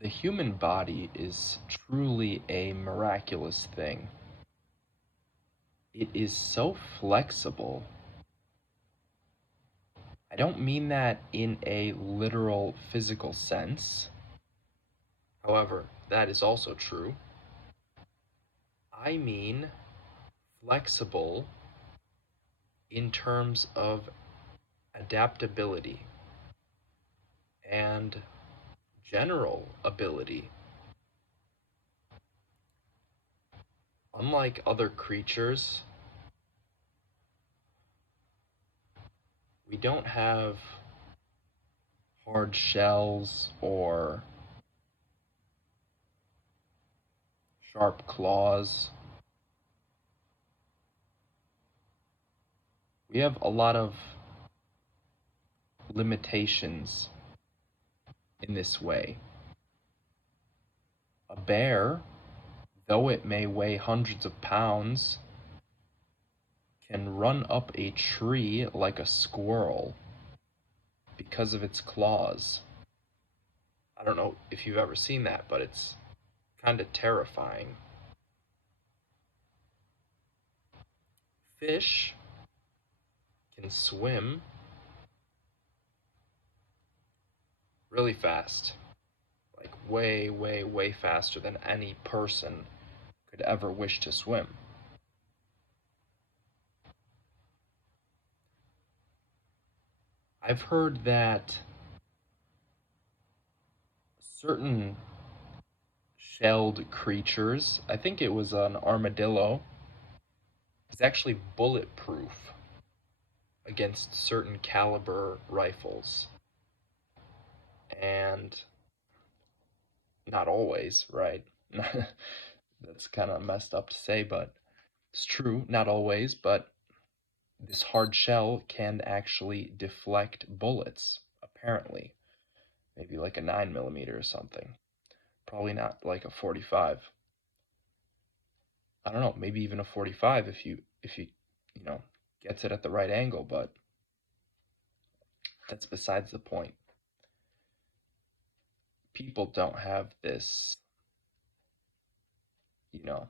The human body is truly a miraculous thing. It is so flexible. I don't mean that in a literal physical sense. However, that is also true. I mean flexible in terms of adaptability and general ability. Unlike other creatures, we don't have hard shells or sharp claws. We have a lot of limitations in this way. A bear, though it may weigh hundreds of pounds, can run up a tree like a squirrel because of its claws. I don't know if you've ever seen that, but it's kind of terrifying. Fish can swim really fast, like way, way, way faster than any person could ever wish to swim. I've heard that certain shelled creatures, I think it was an armadillo, is actually bulletproof against certain caliber rifles. And not always, right? That's kind of messed up to say, but it's true, not always, but this hard shell can actually deflect bullets, apparently. Maybe like a 9mm or something. Probably not like a 45. I don't know, maybe even a 45 if you gets it at the right angle, but that's besides the point. People don't have this, you know,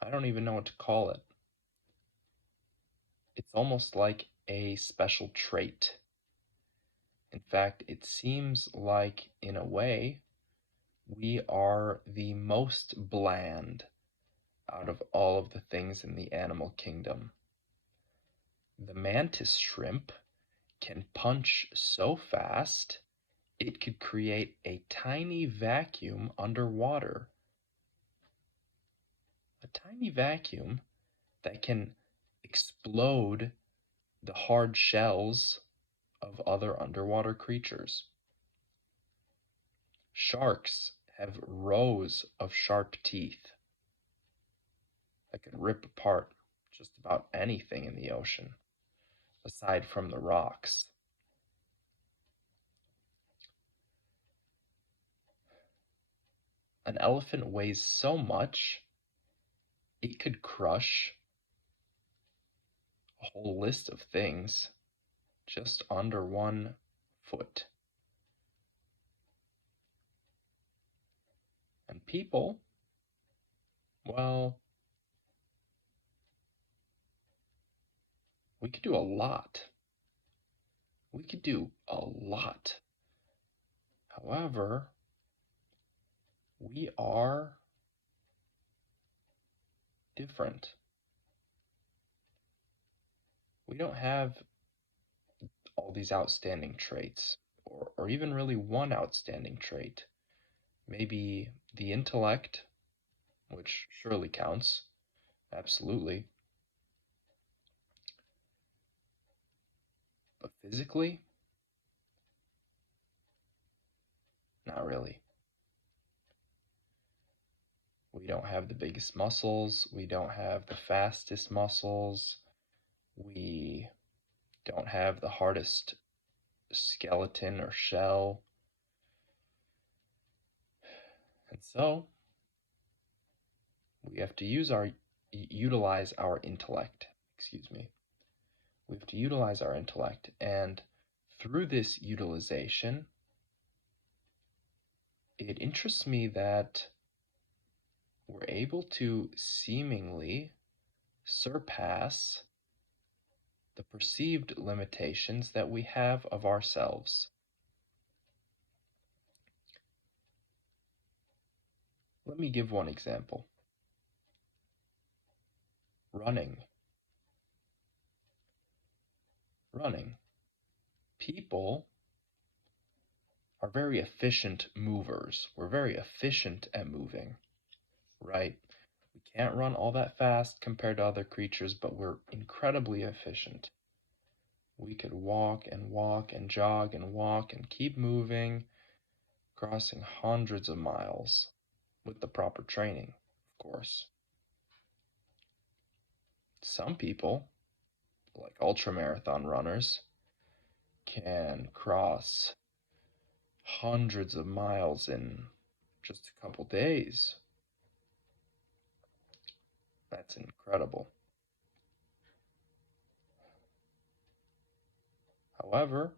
I don't even know what to call it. It's almost like a special trait. In fact, it seems like, in a way, we are the most bland out of all of the things in the animal kingdom. The mantis shrimp can punch so fast it could create a tiny vacuum underwater. A tiny vacuum that can explode the hard shells of other underwater creatures. Sharks have rows of sharp teeth that could rip apart just about anything in the ocean, aside from the rocks. An elephant weighs so much, it could crush a whole list of things just under 1 foot. And people, well, we could do a lot. We could do a lot. However, we are different. We don't have all these outstanding traits, or even really one outstanding trait. Maybe the intellect, which surely counts, absolutely. But physically, not really. We don't have the biggest muscles, we don't have the fastest muscles, we don't have the hardest skeleton or shell. And so, we have to utilize our intellect, excuse me. We have to utilize our intellect, and through this utilization, it interests me that we're able to seemingly surpass the perceived limitations that we have of ourselves. Let me give one example. Running. People are very efficient movers. We're very efficient at moving, right? We can't run all that fast compared to other creatures, but we're incredibly efficient. We could walk and walk and jog and walk and keep moving, crossing hundreds of miles with the proper training, of course. Some people, like ultramarathon runners, can cross hundreds of miles in just a couple days. That's incredible. However,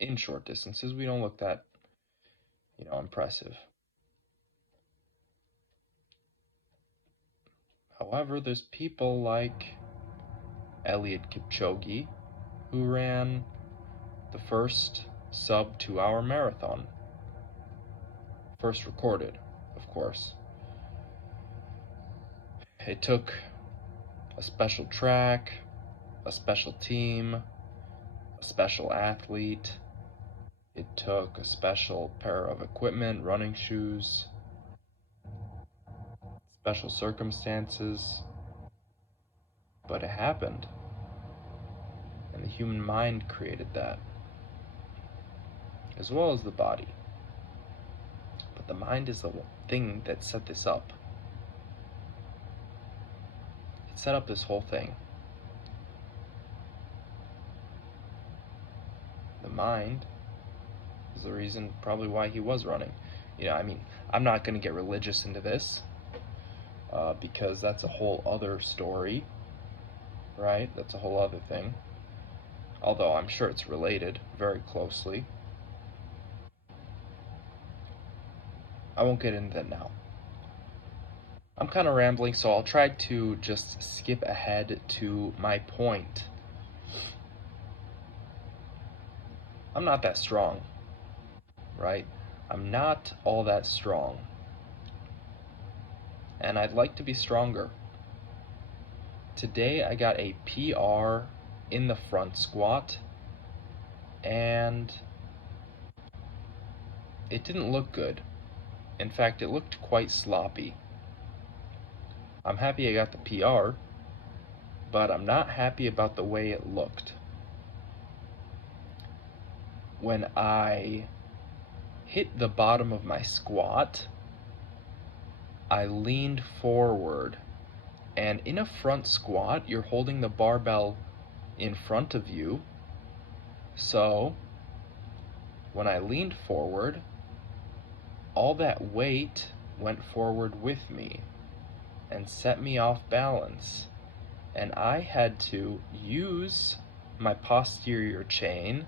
in short distances, we don't look that, impressive. However, there's people like Eliud Kipchoge who ran the first sub 2-hour marathon. First recorded, of course. It took a special track, a special team, a special athlete. It took a special pair of equipment, running shoes, special circumstances, but it happened. And the human mind created that, as well as the body. But the mind is the thing that set this up. It set up this whole thing. The mind is the reason probably why he was running. I'm not going to get religious into this because that's a whole other story, right? That's a whole other thing. Although I'm sure it's related very closely. I won't get into that now. I'm kind of rambling, so I'll try to just skip ahead to my point. I'm not that strong, right? I'm not all that strong. And I'd like to be stronger. Today I got a PR in the front squat, and it didn't look good. In fact, it looked quite sloppy. I'm happy I got the PR, but I'm not happy about the way it looked. When I hit the bottom of my squat, I leaned forward. And in a front squat, you're holding the barbell in front of you. So when I leaned forward, all that weight went forward with me and set me off balance. And I had to use my posterior chain,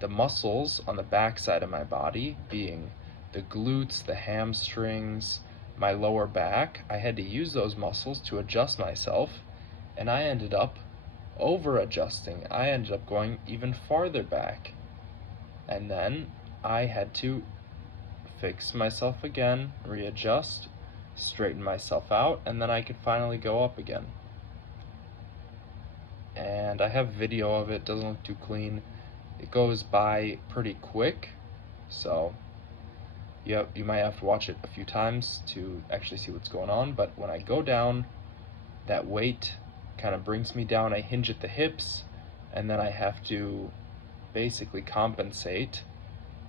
the muscles on the backside of my body, being the glutes, the hamstrings, my lower back. I had to use those muscles to adjust myself, and I ended up over adjusting. I ended up going even farther back. And then I had to fix myself again, readjust, straighten myself out, and then I could finally go up again. And I have video of it. Doesn't look too clean. It goes by pretty quick, so you might have to watch it a few times to actually see what's going on. But when I go down, that weight kind of brings me down. I hinge at the hips, and then I have to basically compensate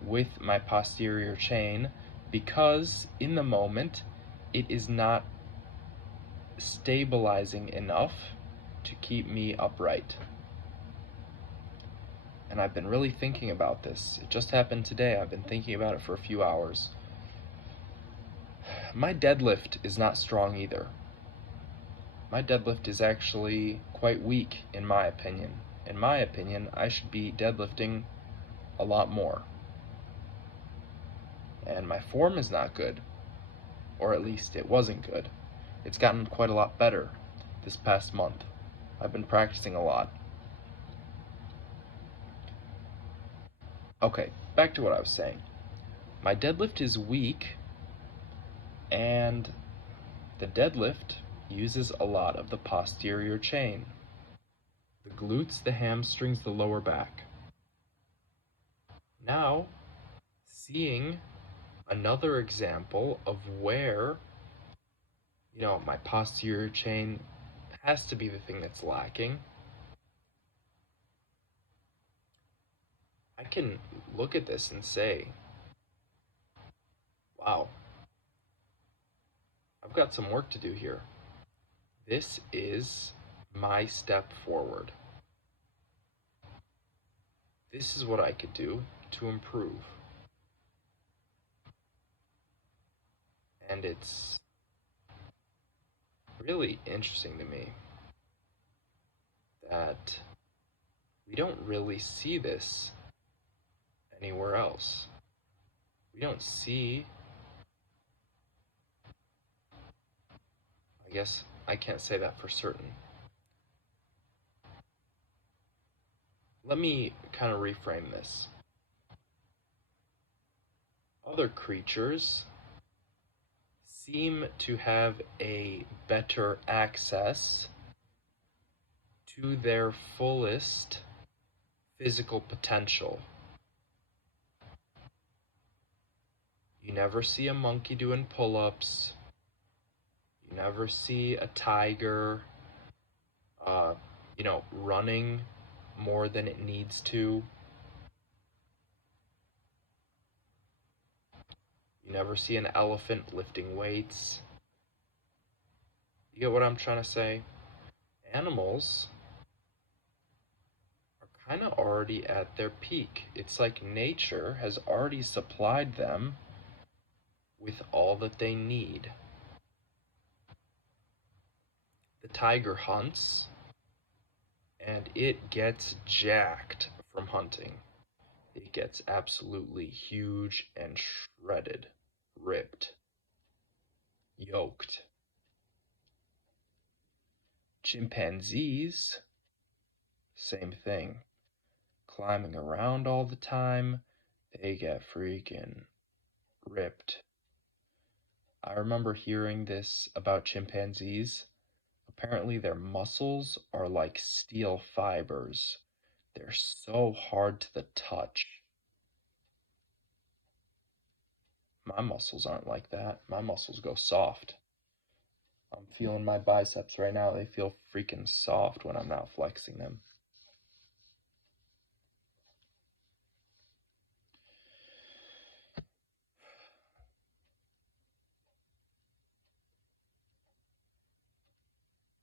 with my posterior chain, because in the moment it is not stabilizing enough to keep me upright. And I've been really thinking about this. It just happened today. I've been thinking about it for a few hours. My deadlift is not strong either. My deadlift is actually quite weak, in my opinion. In my opinion, I should be deadlifting a lot more. And my form is not good, or at least it wasn't good. It's gotten quite a lot better this past month. I've been practicing a lot. Okay, back to what I was saying. My deadlift is weak, and the deadlift uses a lot of the posterior chain. The glutes, the hamstrings, the lower back. Now, seeing another example of where, my posterior chain has to be the thing that's lacking. I can look at this and say, wow, I've got some work to do here. This is my step forward. This is what I could do to improve. And it's really interesting to me that we don't really see this anywhere else. We don't see, I guess I can't say that for certain. Let me kind of reframe this. Other creatures seem to have a better access to their fullest physical potential. You never see a monkey doing pull-ups. You never see a tiger, running more than it needs to. You never see an elephant lifting weights. You get what I'm trying to say? Animals are kind of already at their peak. It's like nature has already supplied them with all that they need. The tiger hunts, and it gets jacked from hunting. It gets absolutely huge and shredded, ripped, yoked. Chimpanzees, same thing. Climbing around all the time, they get freaking ripped. I remember hearing this about chimpanzees. Apparently, their muscles are like steel fibers. They're so hard to the touch. My muscles aren't like that. My muscles go soft. I'm feeling my biceps right now. They feel freaking soft when I'm not flexing them.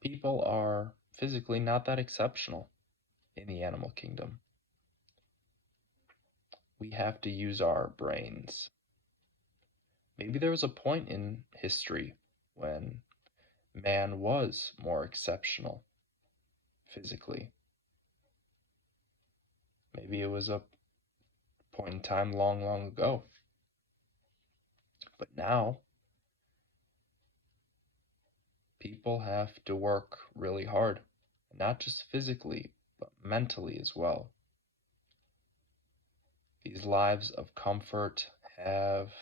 People are physically not that exceptional in the animal kingdom. We have to use our brains. Maybe there was a point in history when man was more exceptional physically. Maybe it was a point in time long, long ago. But now, people have to work really hard, not just physically, but mentally as well. These lives of comfort have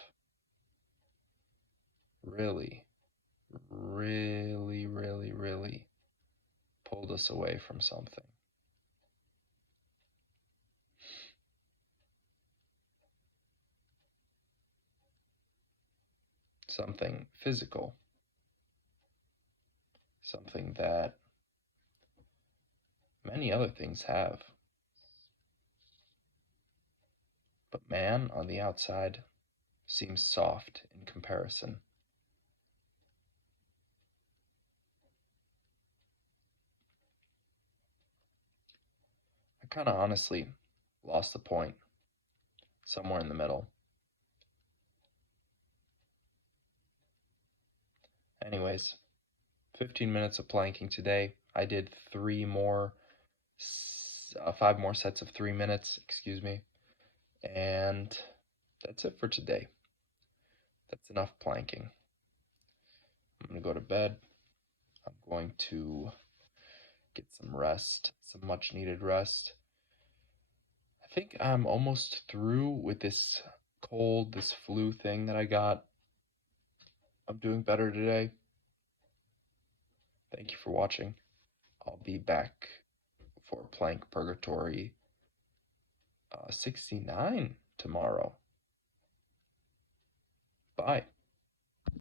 really, really, really, really pulled us away from something. Something physical. Something that many other things have. But man, on the outside, seems soft in comparison. I kind of honestly lost the point somewhere in the middle. Anyways, 15 minutes of planking today. I did 5 more sets of 3 minutes, excuse me. And that's it for today. That's enough planking. I'm going to go to bed. I'm going to get some rest, some much needed rest. I think I'm almost through with this cold, this flu thing that I got. I'm doing better today. Thank you for watching. I'll be back for Plank Purgatory 69 tomorrow. Bye.